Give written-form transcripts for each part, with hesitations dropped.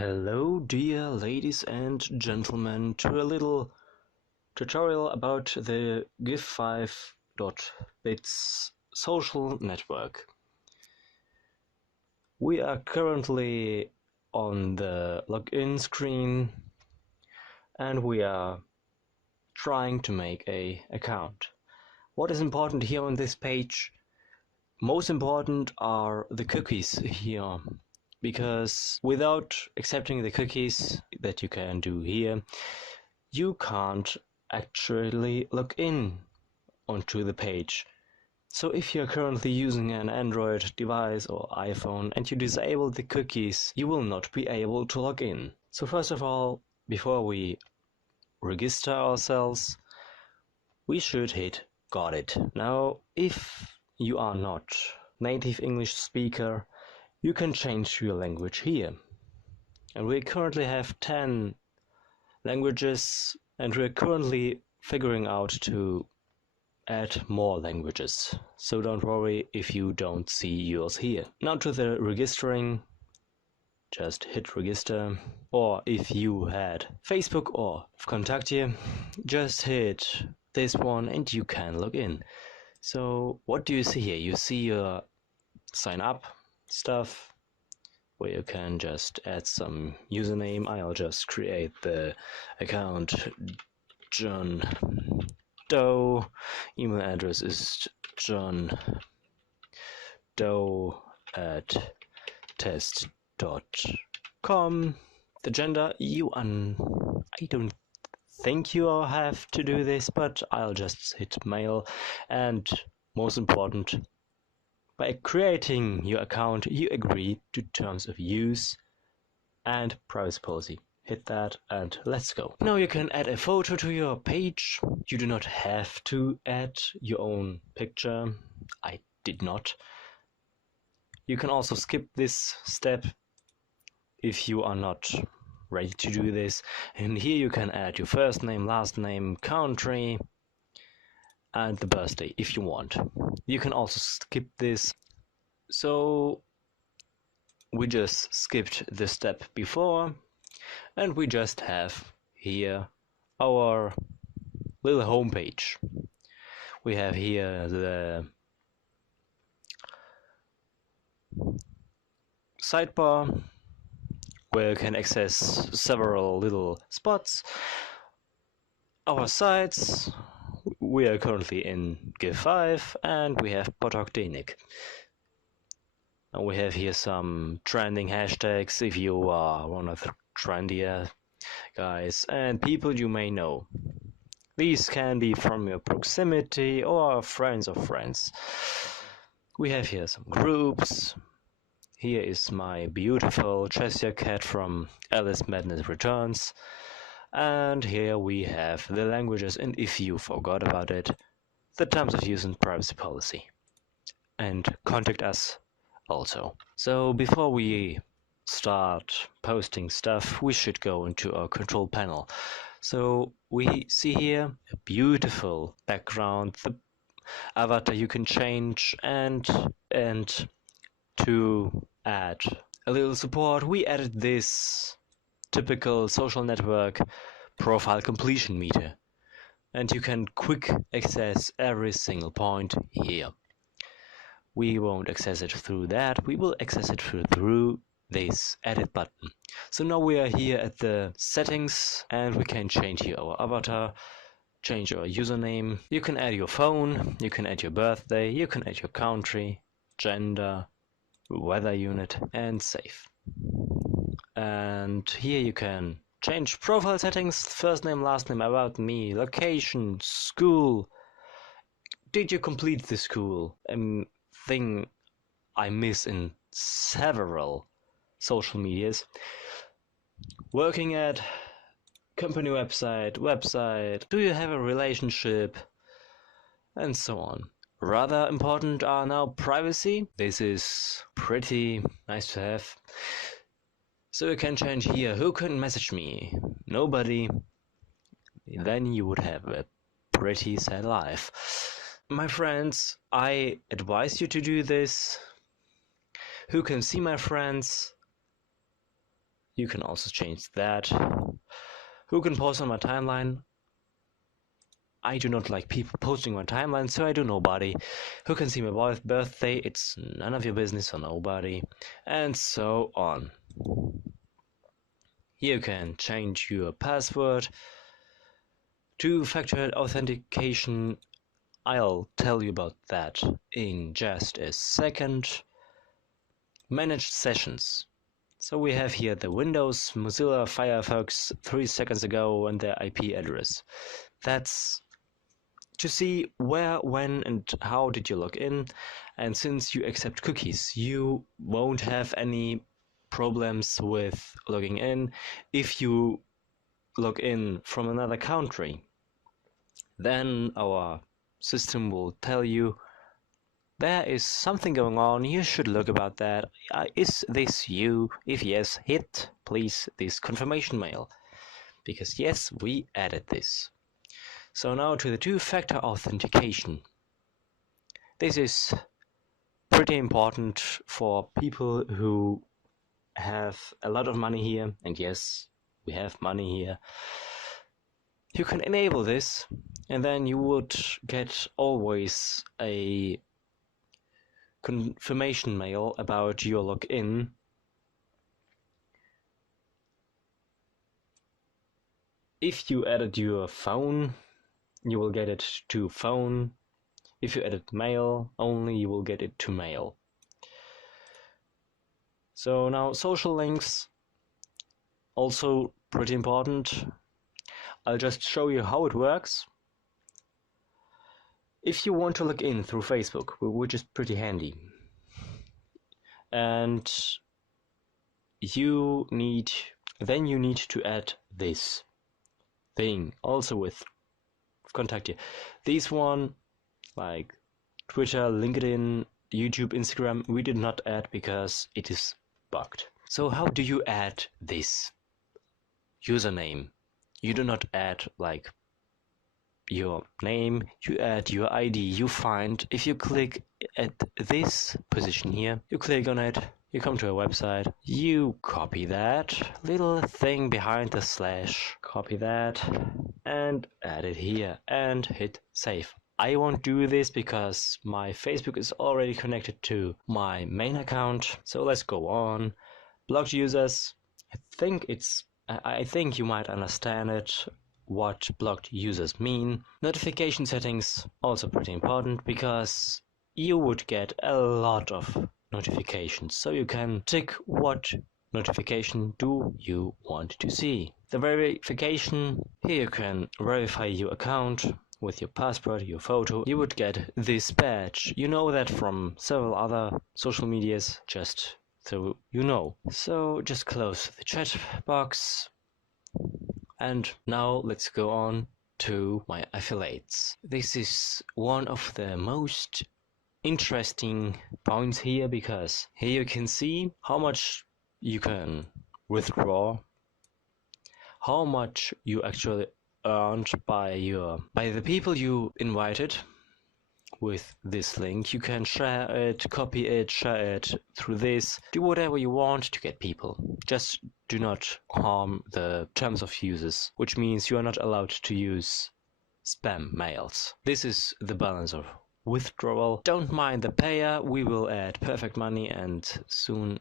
Hello dear ladies and gentlemen to a little tutorial about the give5.bits social network. We are currently on the login screen and we are trying to make an account. What is important here on this page? Most important are the cookies here, because without accepting the cookies that you can do here, you can't actually log in onto the page. So if you're currently using an Android device or iPhone and you disable the cookies, you will not be able to log in. So first of all, before we register ourselves, we should hit got it. Now, if you are not native English speaker, you can change your language here. And we currently have 10 languages and we're currently figuring out to add more languages. So don't worry if you don't see yours here. Now to the registering, just hit register. Or if you had Facebook or Kontakte, just hit this one and you can log in. So what do you see here? You see your sign up stuff where you can just add some username. I'll just create the account John Doe. Email address is johndoe@test.com. The gender, I don't think you all have to do this, but I'll just hit male. And most important, by creating your account, you agree to terms of use and privacy policy. Hit that and let's go. Now you can add a photo to your page. You do not have to add your own picture. I did not. You can also skip this step if you are not ready to do this. And here you can add your first name, last name, country, and the birthday if you want. You can also skip this. So we just skipped the step before and we just have here our little home page. We have here the sidebar where you can access several little spots. Our sites, we are currently in Give5 and we have Potok. And we have here some trending hashtags if you are one of the trendier guys and people you may know. These can be from your proximity or friends of friends. We have here some groups. Here is my beautiful Cheshire cat from Alice Madness Returns. And here we have the languages, and if you forgot about it, the terms of use and privacy policy. And contact us also. So before we start posting stuff, we should go into our control panel. So we see here a beautiful background, the avatar you can change, and to add a little support, we added this typical social network profile completion meter, and you can quick access every single point here. We won't access it through that, we will access it through this edit button. So now we are here at the settings and we can change here our avatar, change our username. You can add your phone, you can add your birthday, you can add your country, gender, weather unit, and save. And here you can change profile settings, first name, last name, about me, location, school. Did you complete the school? Thing I miss in several social medias. Working at, company website, do you have a relationship, and so on. Rather important are now privacy. This is pretty nice to have. So you can change here, who can message me? Nobody. Then you would have a pretty sad life. My friends, I advise you to do this. Who can see my friends? You can also change that. Who can post on my timeline? I do not like people posting my timeline, so I do nobody. Who can see my birthday? It's none of your business or nobody. And so on. You can change your password. Two-factor authentication, I'll tell you about that in just a second. Managed sessions. So we have here the Windows, Mozilla, Firefox 3 seconds ago and their IP address. That's to see where, when and how did you log in. And since you accept cookies, you won't have any problems with logging in. If you log in from another country, then our system will tell you there is something going on, you should look about that. Is this you? If yes, hit please this confirmation mail, because yes, we added this. So now to the two-factor authentication. This is pretty important for people who have a lot of money here, and yes, we have money here. You can enable this, and then you would get always a confirmation mail about your login. If you added your phone, you will get it to phone. If you added mail only, you will get it to mail. So now social links, also pretty important. I'll just show you how it works. If you want to log in through Facebook, which is pretty handy, and you need to add this thing also with contact you. These one, like Twitter, LinkedIn, YouTube, Instagram, we did not add because it is bugged. So how do you add this username? You do not add like your name, you add your ID. You find, if you click at this position here, you click on it, you come to a website, you copy that little thing behind the slash, copy that and add it here and hit save. I won't do this because my Facebook is already connected to my main account. So let's go on. Blocked users. I think you might understand it, what blocked users mean. Notification settings, also pretty important, because you would get a lot of notifications, so you can tick what notification do you want to see. The verification, here you can verify your account with your passport, your photo. You would get this badge. You know that from several other social medias, just so you know. So just close the chat box. And now let's go on to my affiliates. This is one of the most interesting points here, because here you can see how much you can withdraw, how much you actually earned by the people you invited with this link. You can share it, copy it, share it through this, do whatever you want to get people. Just do not harm the terms of uses, which means you are not allowed to use spam mails. This is the balance of withdrawal. Don't mind the payer, we will add perfect money and soon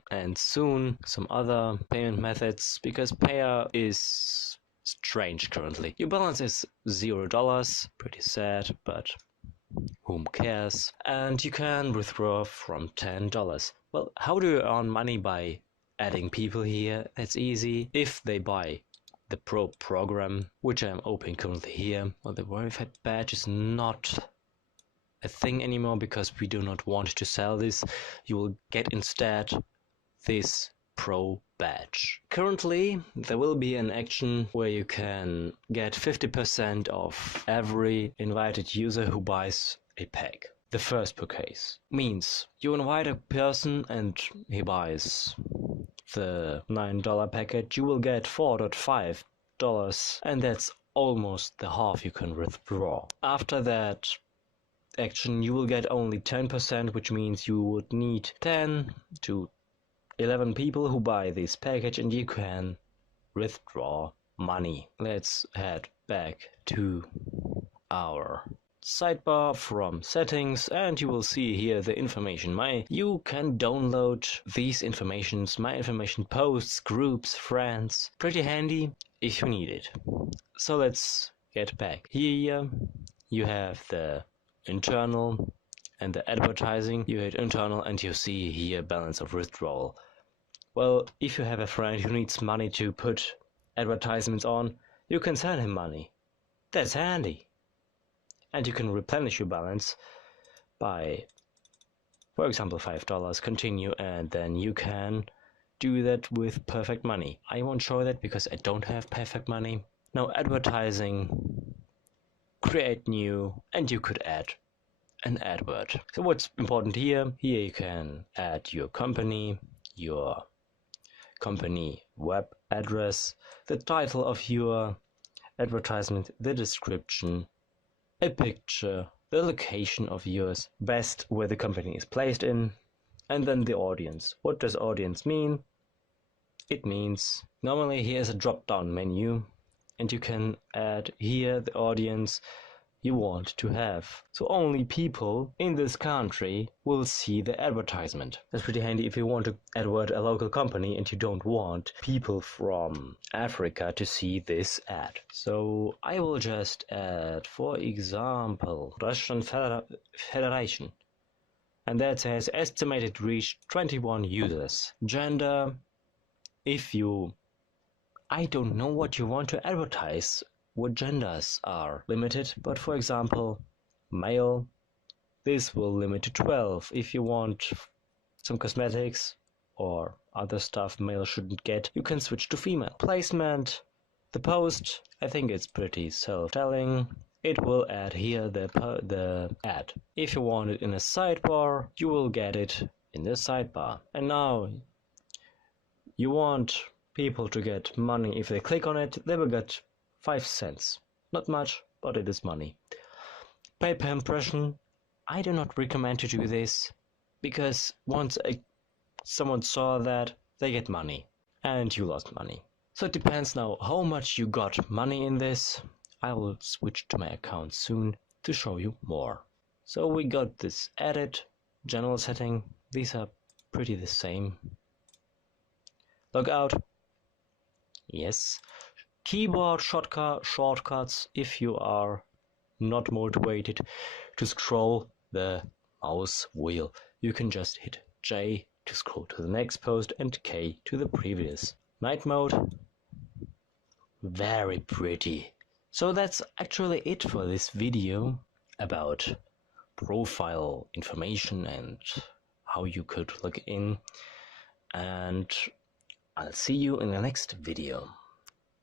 some other payment methods, because payer is strange currently. Your balance is $0, pretty sad, but whom cares? And you can withdraw from $10. Well, how do you earn money by adding people here? That's easy. If they buy the Pro program, which I'm opening currently here, well, the verified badge is not a thing anymore because we do not want to sell this. You will get instead this Pro badge. Currently, there will be an action where you can get 50% of every invited user who buys a pack. The first purchase means you invite a person and he buys the $9 package, you will get $4.5, and that's almost the half you can withdraw. After that action, you will get only 10%, which means you would need 10 to 11 people who buy this package and you can withdraw money. Let's head back to our sidebar from settings and you will see here the information. You can download these informations, my information, posts, groups, friends. Pretty handy if you need it. So let's get back. Here you have the internal and the advertising. You hit internal and you see here balance of withdrawal. Well, if you have a friend who needs money to put advertisements on, you can send him money. That's handy. And you can replenish your balance by, for example, $5, continue, and then you can do that with perfect money. I won't show that because I don't have perfect money. Now advertising, create new, and you could add an advert. So what's important here you can add your company web address, the title of your advertisement, the description, a picture, the location of yours, best where the company is placed in, and then the audience. What does audience mean? It means normally here's a drop-down menu and you can add here the audience you want to have. So only people in this country will see the advertisement. That's pretty handy if you want to advert a local company and you don't want people from Africa to see this ad. So I will just add, for example, Russian Federation. And that says estimated reach 21 users. Gender, I don't know what you want to advertise, what genders are limited, but for example, male, this will limit to 12. If you want some cosmetics or other stuff male shouldn't get, you can switch to female. Placement, the post, I think it's pretty self-telling. It will add here the ad. If you want it in a sidebar, you will get it in the sidebar. And now you want people to get money. If they click on it, they will get 5 cents. Not much, but it is money. Pay per impression. I do not recommend to do this because once someone saw that, they get money and you lost money. So it depends now how much you got money in this. I will switch to my account soon to show you more. So we got this edit, general setting. These are pretty the same. Log out. Yes. Keyboard shortcuts if you are not motivated to scroll the mouse wheel. You can just hit J to scroll to the next post and K to the previous. Night mode. Very pretty. So that's actually it for this video about profile information and how you could log in. And I'll see you in the next video.